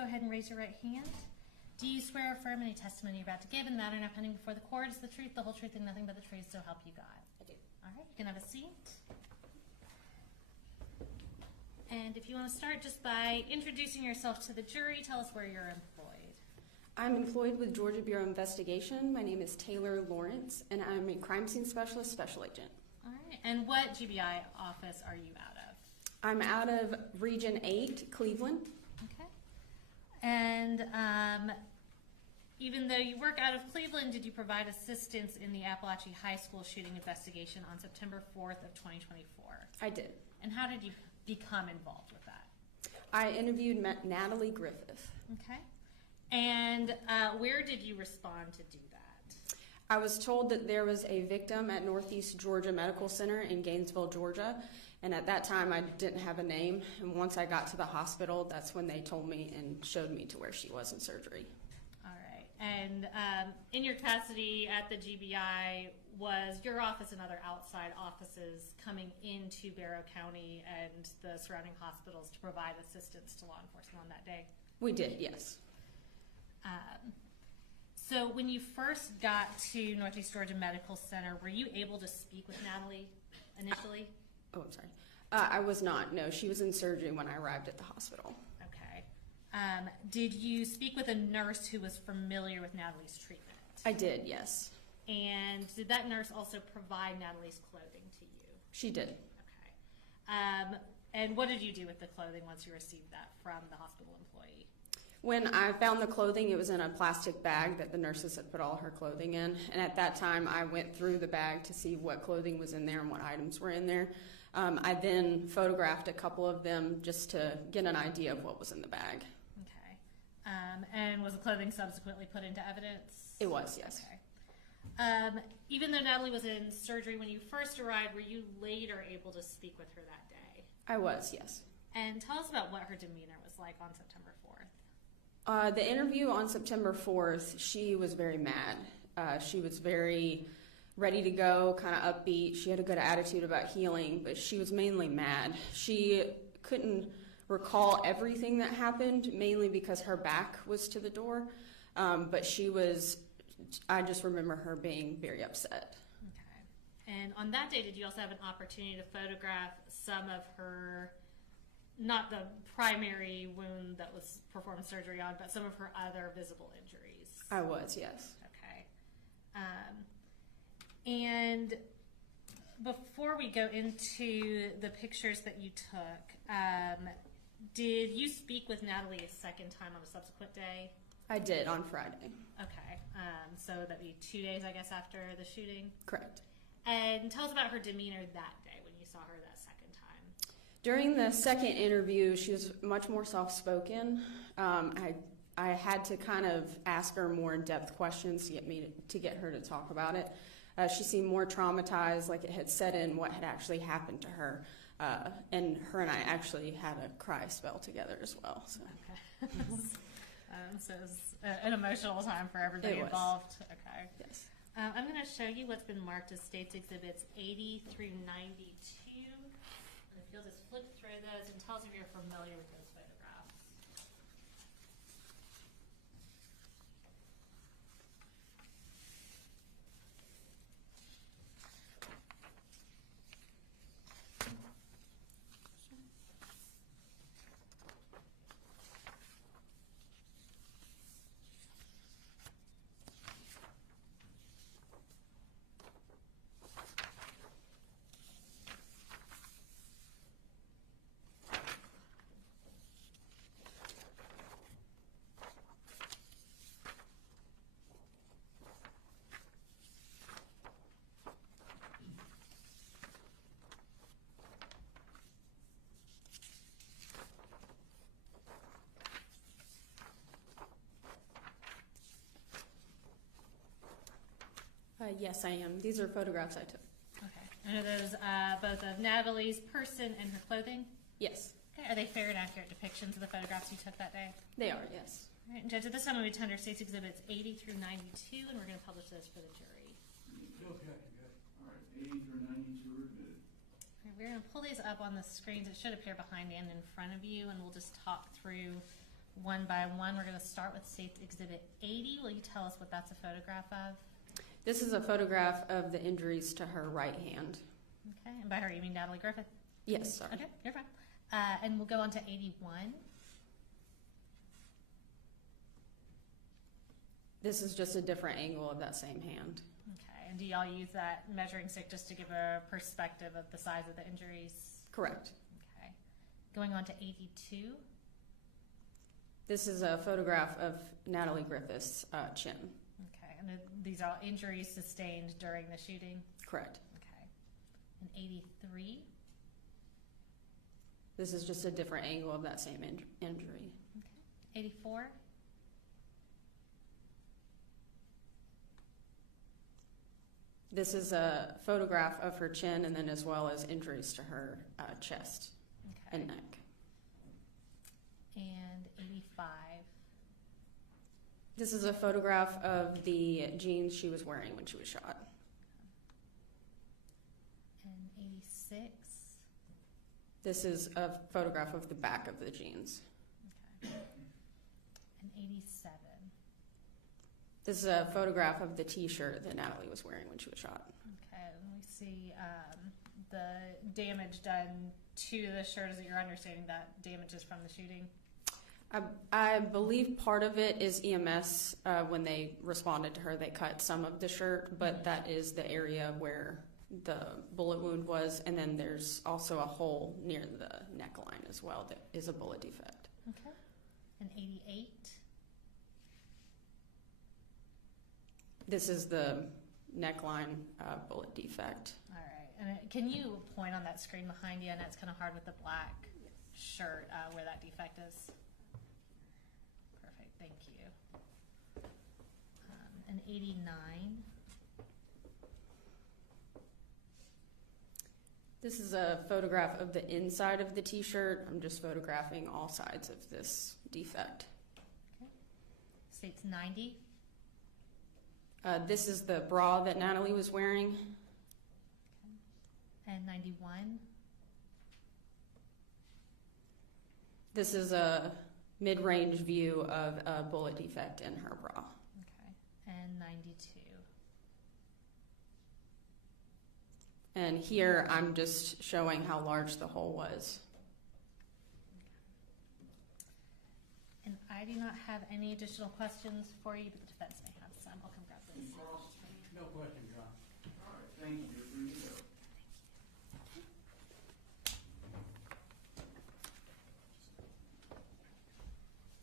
go ahead and raise your right hand. Do you swear or affirm any testimony you're about to give in the matter now pending before the court is the truth, the whole truth, and nothing but the truth, so help you God? I do. All right, you can have a seat. And if you want to start just by introducing yourself to the jury, tell us where you're employed. I'm employed with Georgia Bureau of Investigation. My name is Taylor Lawrence, and I'm a crime scene specialist, special agent. All right, and what GBI office are you out of? I'm out of Region 8, Cleveland. Okay. And even though you work out of Cleveland, did you provide assistance in the Apalachee High School shooting investigation on September 4th of 2024? I did. And how did you become involved with that? I interviewed Natalie Griffith. Okay. And where did you respond to do that? I was told that there was a victim at Northeast Georgia Medical Center in Gainesville, Georgia, and at that time I didn't have a name. And once I got to the hospital, that's when they told me and showed me to where she was in surgery. All right. And in your capacity at the GBI, was your office and other outside offices coming into Barrow County and the surrounding hospitals to provide assistance to law enforcement on that day? We did, yes. So when you first got to Northeast Georgia Medical Center, were you able to speak with Natalie initially? Oh, I'm sorry. I was not. No, she was in surgery when I arrived at the hospital. Okay. Did you speak with a nurse who was familiar with Natalie's treatment? I did, yes. And did that nurse also provide Natalie's clothing to you? She did. Okay. And what did you do with the clothing once you received that from the hospital employee? When I found the clothing, it was in a plastic bag that the nurses had put all her clothing in. And at that time, I went through the bag to see what clothing was in there and what items were in there. I then photographed a couple of them just to get an idea of what was in the bag. Okay. And was the clothing subsequently put into evidence? It was, yes. Okay. Even though Natalie was in surgery when you first arrived, were you later able to speak with her that day? I was, yes. And tell us about what her demeanor was like on September 4th. The interview on September 4th, she was very mad. She was very ready to go, kind of upbeat. She had a good attitude about healing, but she was mainly mad. She couldn't recall everything that happened, mainly because her back was to the door. But I just remember her being very upset. Okay. And on that day, did you also have an opportunity to photograph some of her, not the primary wound that was performed surgery on, but some of her other visible injuries? I was, yes. Okay. And before we go into the pictures that you took, did you speak with Natalie a second time on a subsequent day? I did, on Friday. Okay. So that'd be 2 days, I guess, after the shooting? Correct. And tell us about her demeanor that day when you saw her that second time. During the second interview, she was much more soft-spoken. I had to kind of ask her more in-depth questions to get her to talk about it. She seemed more traumatized, like it had set in what had actually happened to her. And her and I actually had a cry spell together as well. So. Okay. So it was an emotional time for everybody involved. Okay. Yes. I'm going to show you what's been marked as States Exhibits 80 through 92. And if you'll just flip through those and tell us if you're familiar with those photographs. Yes, I am. These are photographs I took. Okay. And are those both of Natalie's person and her clothing? Yes. Okay. Are they fair and accurate depictions of the photographs you took that day? They are, yes. All right. And Judge, at this time, we tender States Exhibits 80 through 92, and we're going to publish those for the jury. Okay, good. All right, 80 through 92 are good. All right, we're going to pull these up on the screens. It should appear behind and in front of you, and we'll just talk through one by one. We're going to start with State's Exhibit 80. Will you tell us what that's a photograph of? This is a photograph of the injuries to her right hand. Okay, and by her you mean Natalie Griffith? Yes, sorry. Okay, you're fine. And we'll go on to 81. This is just a different angle of that same hand. Okay, and do y'all use that measuring stick just to give a perspective of the size of the injuries? Correct. Okay, going on to 82. This is a photograph of Natalie Griffith's chin. Okay, and these are all injuries sustained during the shooting? Correct. Okay, and 83. This is just a different angle of that same injury. Okay, 84. This is a photograph of her chin and then as well as injuries to her chest Okay, and neck. and 85. This is a photograph of the jeans she was wearing when she was shot. And 86. This is a photograph of the back of the jeans. Okay. And 87. This is a photograph of the t-shirt that Natalie was wearing when she was shot. Okay, and we see the damage done to the shirt. Is it your understanding that damage is from the shooting? I believe part of it is EMS. When they responded to her, they cut some of the shirt, but that is the area where the bullet wound was, and then there's also a hole near the neckline as well that is a bullet defect. Okay. And 88. This is the neckline bullet defect. All right. And can you point on that screen behind you? And it's kind of hard with the black shirt where that defect is. Perfect. Thank you. And 89. This is a photograph of the inside of the t-shirt. I'm just photographing all sides of this defect. Okay. States 90. This is the bra that Natalie was wearing. Okay. And 91. This is a mid-range view of a bullet defect in her bra. Okay. And 92. And here I'm just showing how large the hole was. And I do not have any additional questions for you, but the defense may have some. I'll come grab this. Cross. No question, John. All right, thank you. Appreciate it.